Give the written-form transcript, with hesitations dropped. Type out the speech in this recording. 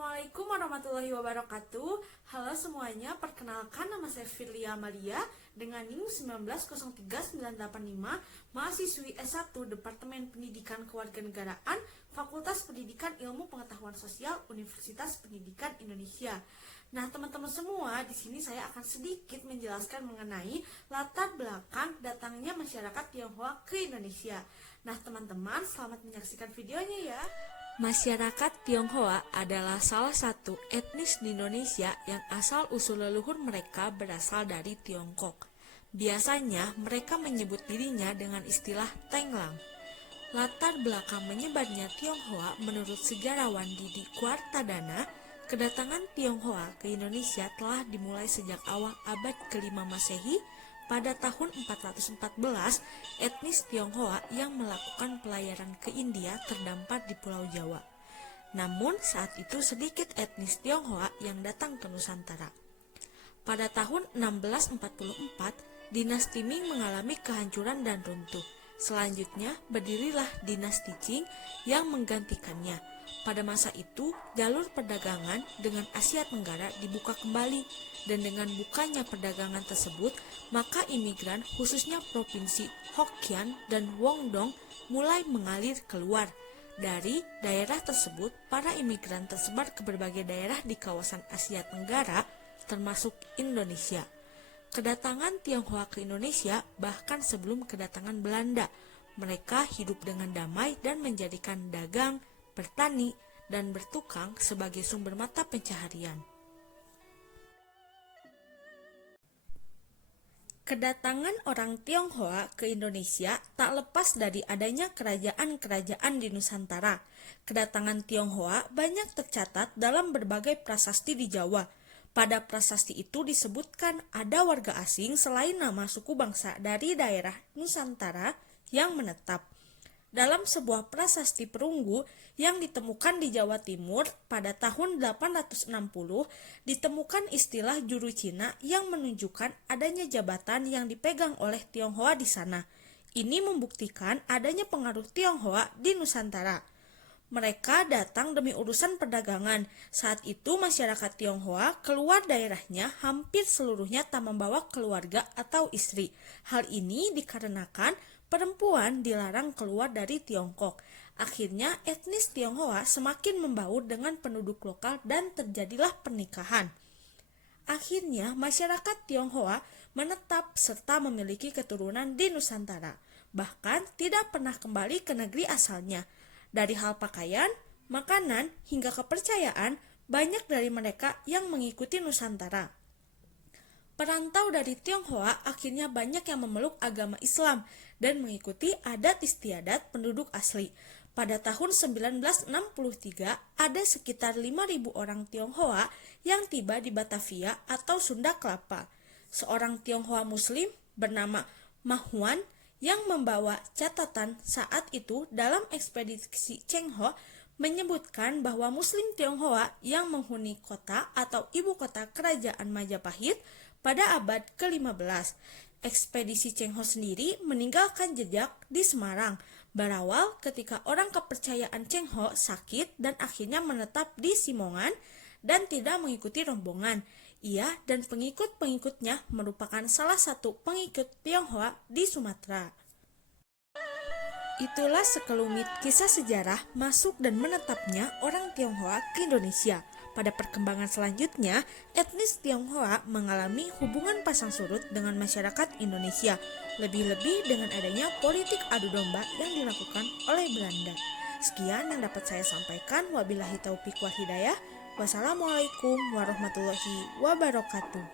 Assalamualaikum warahmatullahi wabarakatuh. Halo semuanya, perkenalkan nama saya Firlia Amalia dengan NIM 1903985, mahasiswi S1 Departemen Pendidikan Kewarganegaraan, Fakultas Pendidikan Ilmu Pengetahuan Sosial, Universitas Pendidikan Indonesia. Nah, teman-teman semua, di sini saya akan sedikit menjelaskan mengenai latar belakang datangnya masyarakat Tionghoa ke Indonesia. Nah, teman-teman, selamat menyaksikan videonya ya. Masyarakat Tionghoa adalah salah satu etnis di Indonesia yang asal-usul leluhur mereka berasal dari Tiongkok. Biasanya mereka menyebut dirinya dengan istilah Tenglang. Latar belakang menyebarnya Tionghoa menurut sejarawan Didi Kuartadana, kedatangan Tionghoa ke Indonesia telah dimulai sejak awal abad ke-5 Masehi. Pada tahun 414, etnis Tionghoa yang melakukan pelayaran ke India terdampar di Pulau Jawa. Namun saat itu sedikit etnis Tionghoa yang datang ke Nusantara. Pada tahun 1644, dinasti Ming mengalami kehancuran dan runtuh. Selanjutnya berdirilah dinasti Qing yang menggantikannya. Pada masa itu, jalur perdagangan dengan Asia Tenggara dibuka kembali, dan dengan bukanya perdagangan tersebut, maka imigran khususnya provinsi Hokkien dan Guangdong mulai mengalir keluar. Dari daerah tersebut, para imigran tersebar ke berbagai daerah di kawasan Asia Tenggara, termasuk Indonesia. Kedatangan Tionghoa ke Indonesia bahkan sebelum kedatangan Belanda. Mereka hidup dengan damai dan menjadikan dagang, bertani, dan bertukang sebagai sumber mata pencaharian. Kedatangan orang Tionghoa ke Indonesia tak lepas dari adanya kerajaan-kerajaan di Nusantara. Kedatangan Tionghoa banyak tercatat dalam berbagai prasasti di Jawa. Pada prasasti itu disebutkan ada warga asing selain nama suku bangsa dari daerah Nusantara yang menetap. Dalam sebuah prasasti perunggu yang ditemukan di Jawa Timur pada tahun 860, ditemukan istilah juru Cina yang menunjukkan adanya jabatan yang dipegang oleh Tionghoa di sana. Ini membuktikan adanya pengaruh Tionghoa di Nusantara. Mereka datang demi urusan perdagangan. Saat itu masyarakat Tionghoa keluar daerahnya hampir seluruhnya tak membawa keluarga atau istri. Hal ini dikarenakan perempuan dilarang keluar dari Tiongkok. Akhirnya etnis Tionghoa semakin membaur dengan penduduk lokal dan terjadilah pernikahan. Akhirnya masyarakat Tionghoa menetap serta memiliki keturunan di Nusantara. Bahkan tidak pernah kembali ke negeri asalnya. Dari hal pakaian, makanan, hingga kepercayaan, banyak dari mereka yang mengikuti Nusantara. Perantau dari Tionghoa akhirnya banyak yang memeluk agama Islam dan mengikuti adat istiadat penduduk asli. Pada tahun 1963, ada sekitar 5.000 orang Tionghoa yang tiba di Batavia atau Sunda Kelapa. Seorang Tionghoa Muslim bernama Mahuan yang membawa catatan saat itu dalam ekspedisi Cheng Ho menyebutkan bahwa Muslim Tionghoa yang menghuni kota atau ibu kota kerajaan Majapahit pada abad ke-15. Ekspedisi Cheng Ho sendiri meninggalkan jejak di Semarang, berawal ketika orang kepercayaan Cheng Ho sakit dan akhirnya menetap di Simongan dan tidak mengikuti rombongan. Ia dan pengikut-pengikutnya merupakan salah satu pengikut Tionghoa di Sumatera. Itulah sekelumit kisah sejarah masuk dan menetapnya orang Tionghoa ke Indonesia. Pada perkembangan selanjutnya, etnis Tionghoa mengalami hubungan pasang surut dengan masyarakat Indonesia, lebih-lebih dengan adanya politik adu domba yang dilakukan oleh Belanda. Sekian yang dapat saya sampaikan. Wabillahi taufiq wal hidayah. Wassalamualaikum warahmatullahi wabarakatuh.